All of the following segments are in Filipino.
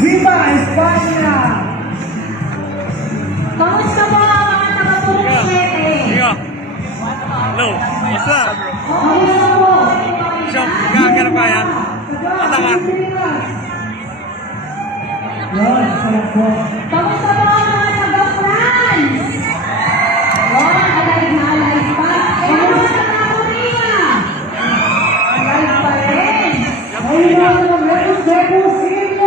Viva España! Kamusta po ang mga taga-Purong 7? Iyo. Hello. What's up? Kamusta po? So, kakaganap ka yan. Matangat. Yun, sarap po. Kamusta po ang mga taga-France? Yun, alive na alive pa. Kamusta sa mga Korea? Alive pa rin. Ayun ang Cebu City!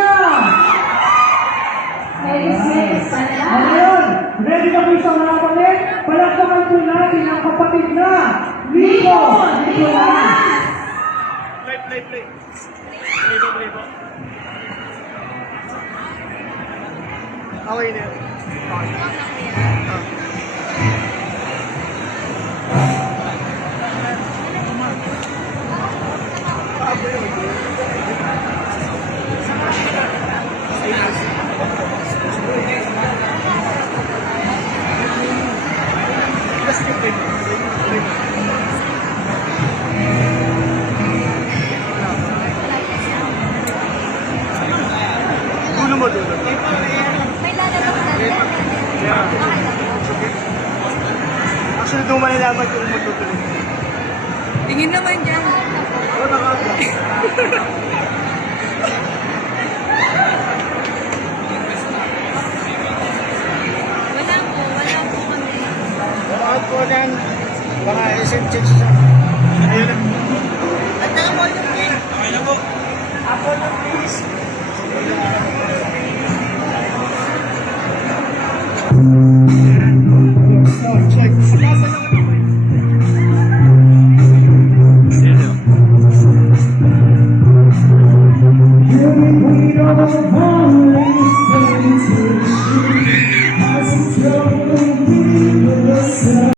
Melis pa nila. Ngayon, ready na po isang nakapalik? Palakpakan po natin ang kapatid na Nico Nicolas! Play. Play po. Okay na yun. Dulo mo. May lalabas na rin. Yeah. Actually, doon malalaman kung magtutuloy. Tingin naman dyan. Oo, nakaka. Wala po kami. Bakit po yan? Baka SM6 siya. Ayun na. At saka po yung please. Okay na po. Ako na please. Unido